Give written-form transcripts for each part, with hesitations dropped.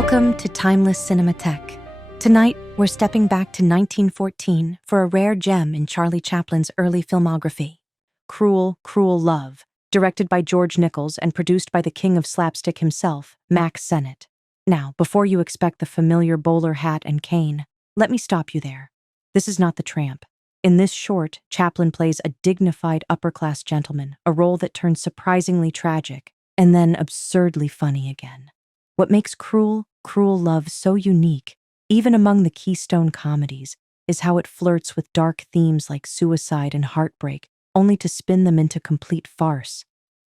Welcome to Timeless Cinematheque. Tonight, we're stepping back to 1914 for a rare gem in Charlie Chaplin's early filmography, Cruel, Cruel Love, directed by George Nichols and produced by the king of slapstick himself, Mack Sennett. Now, before you expect the familiar bowler hat and cane, let me stop you there. This is not the Tramp. In this short, Chaplin plays a dignified upper-class gentleman, a role that turns surprisingly tragic and then absurdly funny again. What makes Cruel, Cruel Love so unique, even among the Keystone comedies, is how it flirts with dark themes like suicide and heartbreak, only to spin them into complete farce.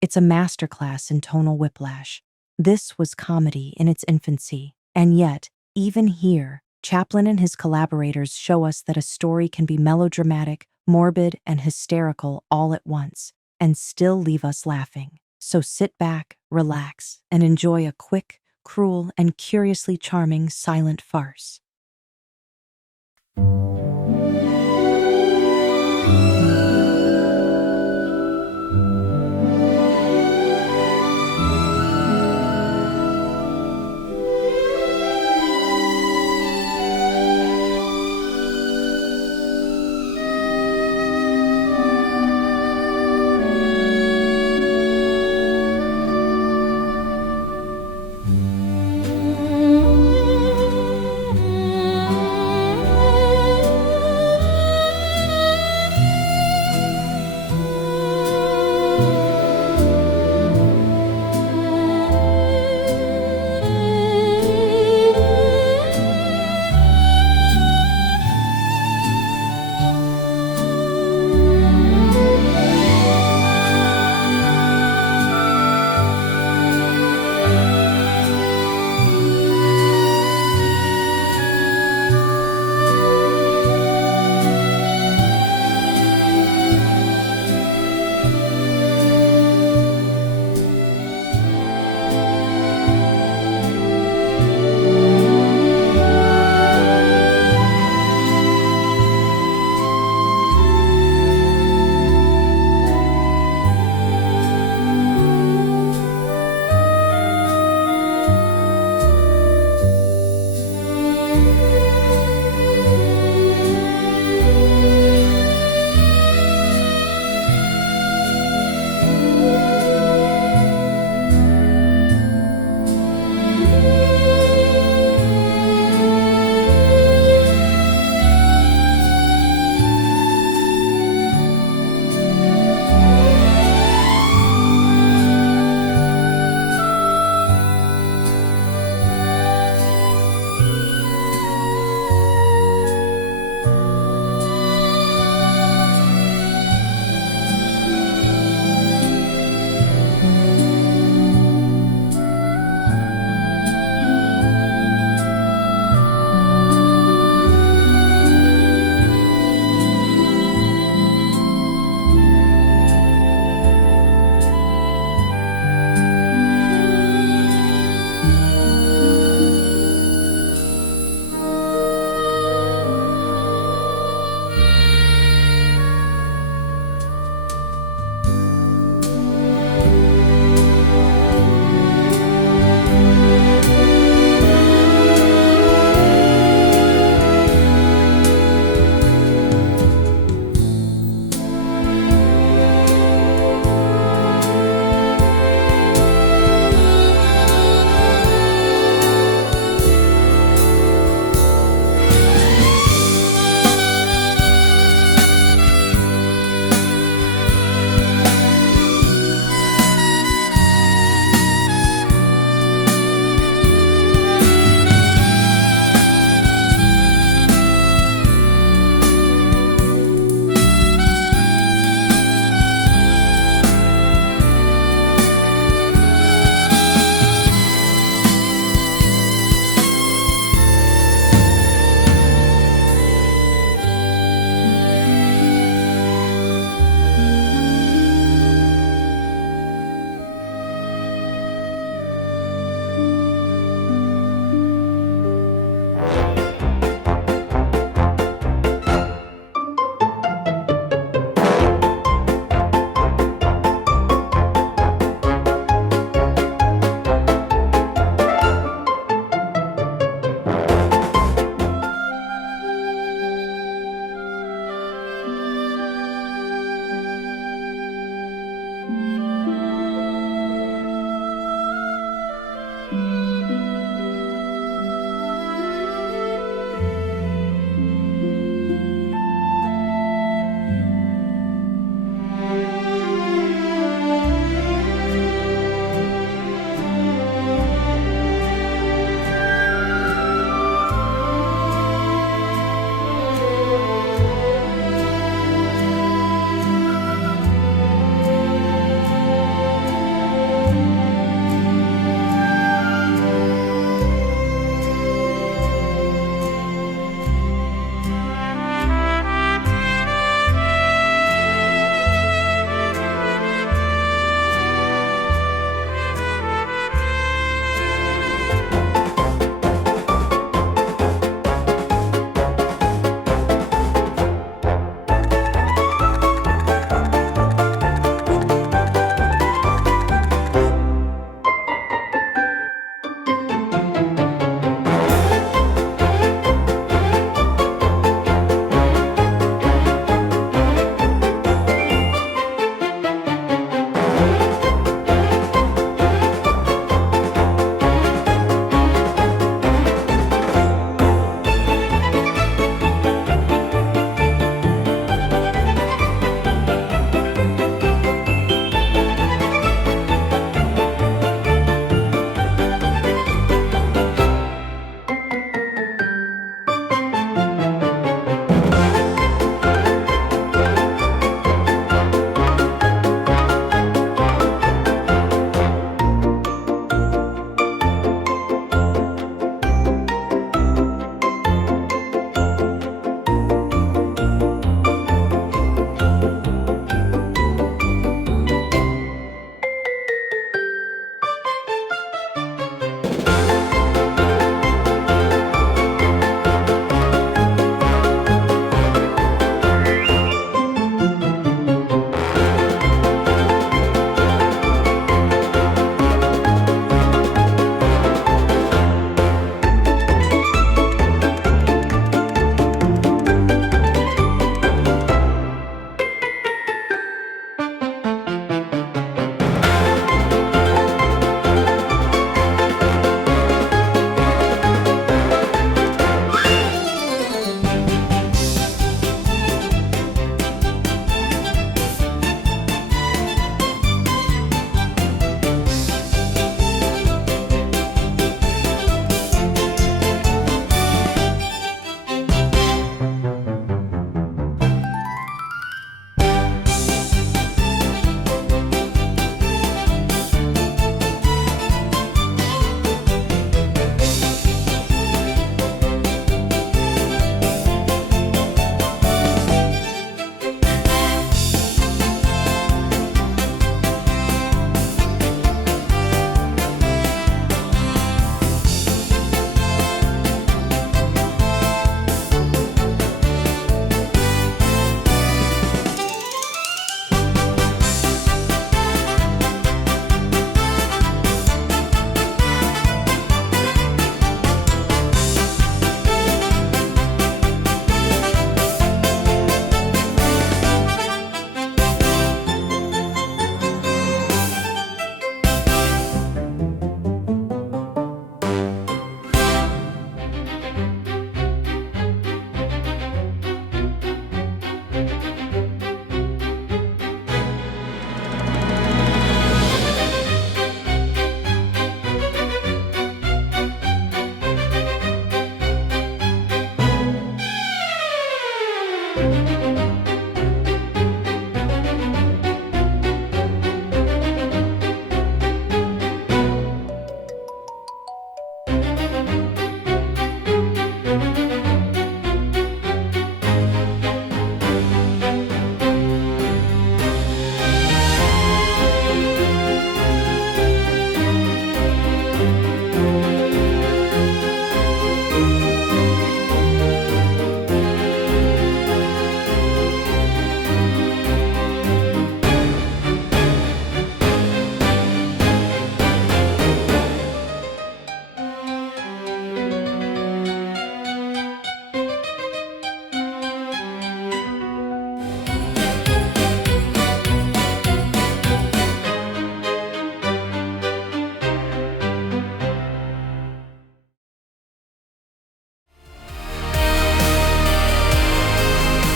It's a masterclass in tonal whiplash. This was comedy in its infancy, and yet, even here, Chaplin and his collaborators show us that a story can be melodramatic, morbid, and hysterical all at once, and still leave us laughing. So sit back, relax, and enjoy a quick, cruel, and curiously charming silent farce.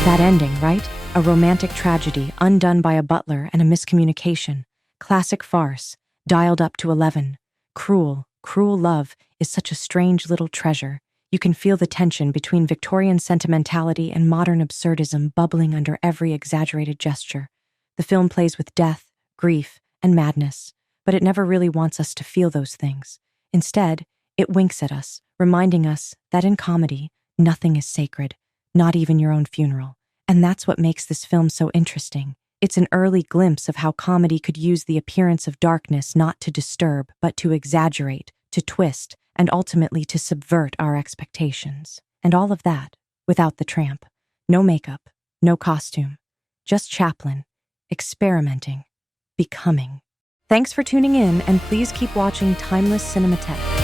That ending, right? A romantic tragedy undone by a butler and a miscommunication. Classic farce, dialed up to 11. Cruel, cruel love is such a strange little treasure. You can feel the tension between Victorian sentimentality and modern absurdism bubbling under every exaggerated gesture. The film plays with death, grief, and madness, but it never really wants us to feel those things. Instead, it winks at us, reminding us that in comedy, nothing is sacred, not even your own funeral. And that's what makes this film so interesting. It's an early glimpse of how comedy could use the appearance of darkness not to disturb, but to exaggerate, to twist, and ultimately to subvert our expectations. And all of that without the tramp. No makeup, no costume, just Chaplin, experimenting, becoming. Thanks for tuning in, and please keep watching Timeless Cinematheque.